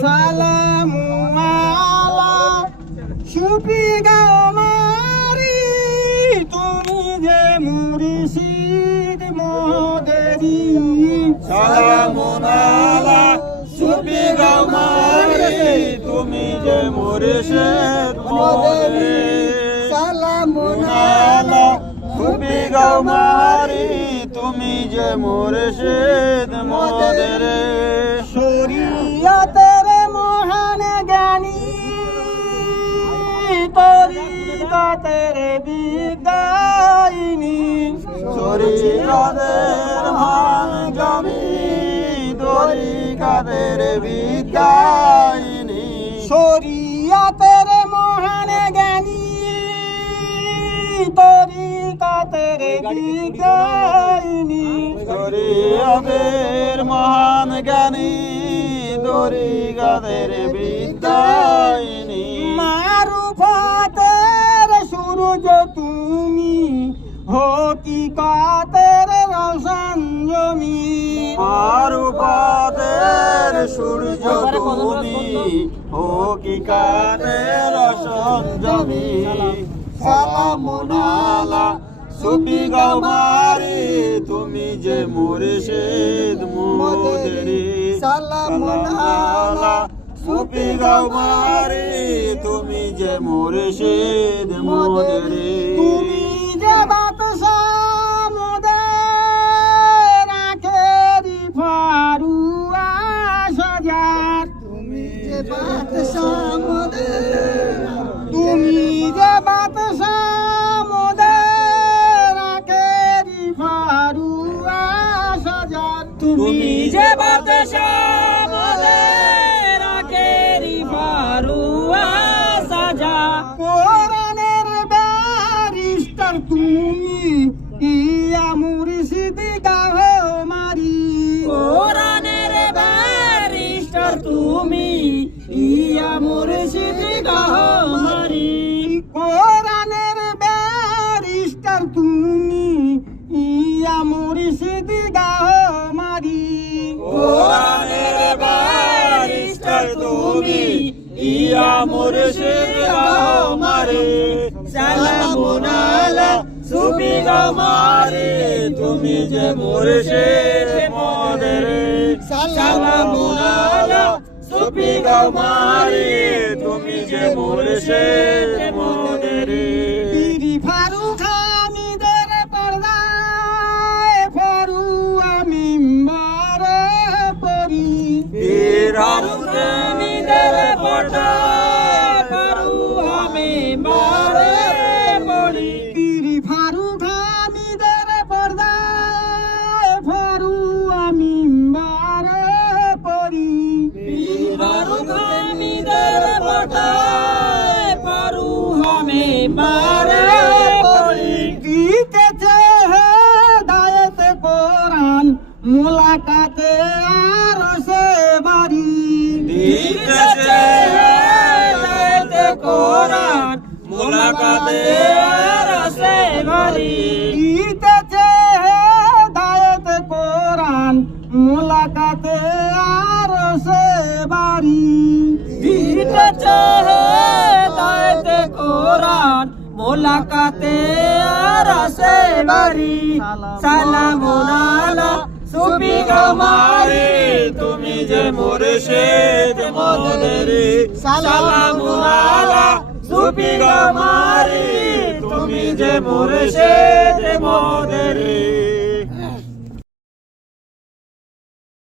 সালামু আলা সুফি গামারি তুমি যে মুর্শিদ মোদেরি সালামুন আলা সুফি গামারি তুমি যে মুর্শিদ মোদেরি সালামুন আলা সুফি গামারি তুমি যে মুর্শিদ মোদেরি শরীয়তের মহান জ্ঞানী তরিকতের বিদায়িনী শরীয়তের মহান জ্ঞানী তরিকতের বিদায়িনী শরীয়তের মহান জ্ঞানী তরিকতের বিদায়িনী শরীয়তের মহান জ্ঞানী তরিকতের বিদায়িনী মারুফাতের সূর্য তুমি হকিকতের রোশন জমিন মারুফাতের সূর্য তুমি হকিকতের রোশন জমিন সালামুন আলা সুফি গামারি তুমি যে মুর্শিদ মোদেরি সালামুন আলা সুফি গামারি তুমি যে মুর্শিদ মোদেরি তুমি যে বাদশাহ মোদের আখেরি ফারুয়া সাজার তুমি যে বাদশাহ মোদের তুমি যে বাদশাহ মোদের আখেরি ফারুয়া সাজার তুমি যে বাদশাহ মোদের আখেরি ফারুয়া সাজা কোরআনের ব্যারিস্টার তুমি ইয়া মুর্শিদ গামারি কোরআনের ব্যারিস্টার তুমি ইয়া মুর্শিদ গামারি কোরআনের ব্যারিস্টার তুমি ইয়া মুর্শিদ গামারি কোরআনের ব্যারিস্টার তুমি ইয়া মুর্শিদ গামারি সালামুন আলা সুফি গামারি তুমি যে মুর্শিদ মোদেরি সালামুন আলা সুফি গামারি তুমি যে মুর্শিদ মোদেরি পীরি ফারুক হামিদের পর্দায় ফারুয়া মিম্বারে পরি পীর হামিদের পর্দায় ফারুয়া মিম্বারে পড়ি পীরি ফারুক হামিদের পর্দায় ফারুয়া মিম্বারে পরি ফারুক হামিদের পর্দায় ফারুয়া মিম্বারে পড়ি দিতেছে হেদায়েত কোরআন মুলাকাতে আর সে বাড়ি দিতেছে হেদায়েত কোরআন মুলাকাতে রসে ভরি দিতেছে হেদায়েত কোরআন মুলাকাতে আর সে বাড়ি দিতেছে হেদায়েত কোরআন মোলাকাতে রসে ভরি সালামুন আলা সুফি গামারি তুমি যে মুর্শিদ মোদেরি সালামুন আলা সুফি গামারি তুমি যে মুর্শিদ মোদেরি